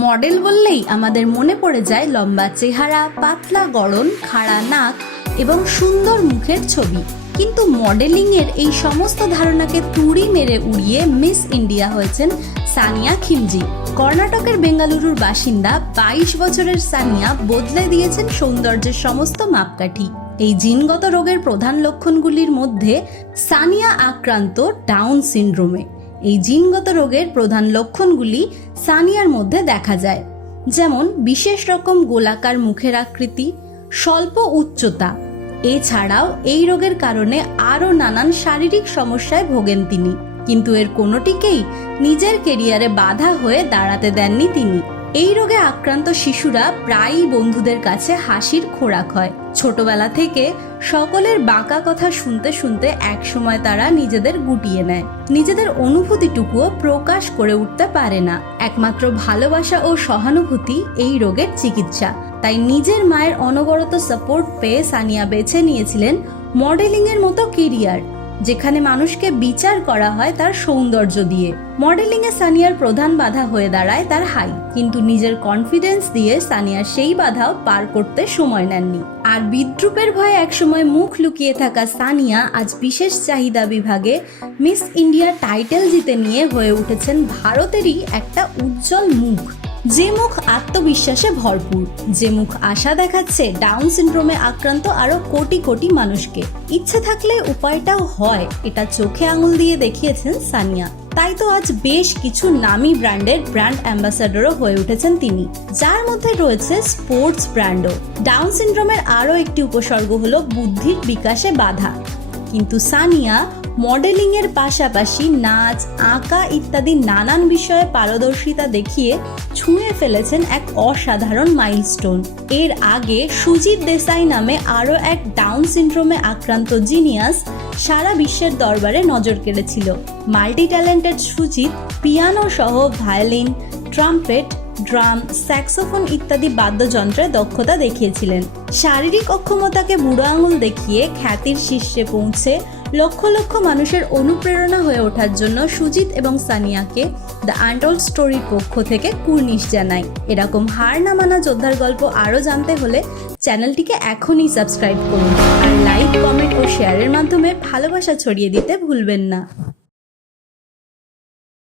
Model বললেই আমাদের মনে পড়ে যায় লম্বা চেহারা, পাতলা গড়ন, খাড়া নাক এবং সুন্দর মুখের ছবি। কিন্তু মডেলিংয়ের এই সমস্ত ধারণাকে তুড়ি মেরে উড়িয়ে মিস ইন্ডিয়া হয়েছেন সানিয়া খিলজি। কর্ণাটকের বেঙ্গালুরুর বাসিন্দা 22 বছরের সানিয়া বদলে দিয়েছেন সৌন্দর্যের সমস্ত মাপকাঠি। এই জিনগত রোগের প্রধান লক্ষণগুলির মধ্যে সানিয়া আক্রান্ত ডাউন সিনড্রোমে। এই জিনগত রোগের প্রধান লক্ষণগুলি সানিয়ার মধ্যে দেখা যায়, যেমন বিশেষ রকম গোলাকার মুখের আকৃতি, স্বল্প উচ্চতা। এছাড়াও এই রোগের কারণে আরও নানান শারীরিক সমস্যায় ভোগেন তিনি, কিন্তু এর কোনোটিকেই নিজের কেরিয়ারে বাধা হয়ে দাঁড়াতে দেননি তিনি। এই রোগে আক্রান্ত শিশুরা প্রায়ই বন্ধুদের কাছে হাসির খোরাক হয়। ছোটবেলা থেকে সকলের বাঁকা কথা শুনতে শুনতে একসময় তারা নিজেদের গুটিয়ে নেয়। নিজেদের অনুভূতিটুকুও প্রকাশ করে উঠতে পারে না। একমাত্র ভালোবাসা ও সহানুভূতি এই রোগের চিকিৎসা। তাই নিজের মায়ের অনবরত সাপোর্ট পেয়ে সানিয়া বেছে নিয়েছিলেন মডেলিংয়ের মতো কেরিয়ার, যেখানে মানুষকে বিচার করা হয় তার সৌন্দর্য দিয়ে। মডেলিংয়ে সানিয়ার প্রধান বাধা হয়ে দাঁড়ায় তার হাইট, কিন্তু নিজের কনফিডেন্স দিয়ে সানিয়া সেই বাধাও পার করতে সময় নেননি। আর বিদ্রুপের ভয়ে একসময় মুখ লুকিয়ে থাকা সানিয়া আজ বিশেষ চাহিদা বিভাগে মিস ইন্ডিয়া টাইটেল জিতে নিয়ে হয়ে উঠেছেন ভারতেরই একটা উজ্জ্বল মুখ, যে মুখ আত্মবিশ্বাসে ভরপুর, যে মুখ আশা দেখাচ্ছে ডাউন সিনড্রোমে আক্রান্ত আরো কোটি কোটি মানুষকে। ইচ্ছে থাকলে উপায়টাও হয়, এটা চোখে আঙুল দিয়ে দেখিয়েছেন সানিয়া। তাই তো আজ বেশ কিছু নামি ব্র্যান্ডের ব্র্যান্ড অ্যাম্বাসাডারও হয়ে উঠেছেন তিনি, যার মধ্যে রয়েছে স্পোর্টস ব্র্যান্ডও। ডাউন সিনড্রোমের আরও একটি উপসর্গ হলো বুদ্ধির বিকাশে বাধা, কিন্তু সানিয়া মডেলিংয়ের পাশাপাশি নাচ, আঁকা ইত্যাদি নানান বিষয়ে পারদর্শিতা দেখিয়ে ছুঁয়ে ফেলেছেন এক অসাধারণ মাইলস্টোন। এর আগে সুজিত দেসাই নামে আরও এক ডাউন সিনড্রোমে আক্রান্ত জিনিয়াস সারা বিশ্বের দরবারে নজর কেড়েছিল। মাল্টি ট্যালেন্টেড সুজিত পিয়ানো সহ ভায়োলিন, ট্রাম্পেট, ড্রাম, স্যাক্সোফোন ইত্যাদি বাদ্যযন্ত্রে দক্ষতা দেখিয়েছিলেন। শারীরিক অক্ষমতাকে বুড়ো আঙুল দেখিয়ে খ্যাতির শীর্ষে পৌঁছে লক্ষ লক্ষ মানুষের অনুপ্রেরণা হয়ে ওঠার জন্য সুজিত এবং সানিয়াকে দ্য আনটোল্ড স্টোরির পক্ষ থেকে কুর্নিশ জানাই। এরকম হার না মানা যোদ্ধার গল্প আরও জানতে হলে চ্যানেলটিকে এখনই সাবস্ক্রাইব করুন আর লাইক, কমেন্ট ও শেয়ারের মাধ্যমে ভালোবাসা ছড়িয়ে দিতে ভুলবেন না।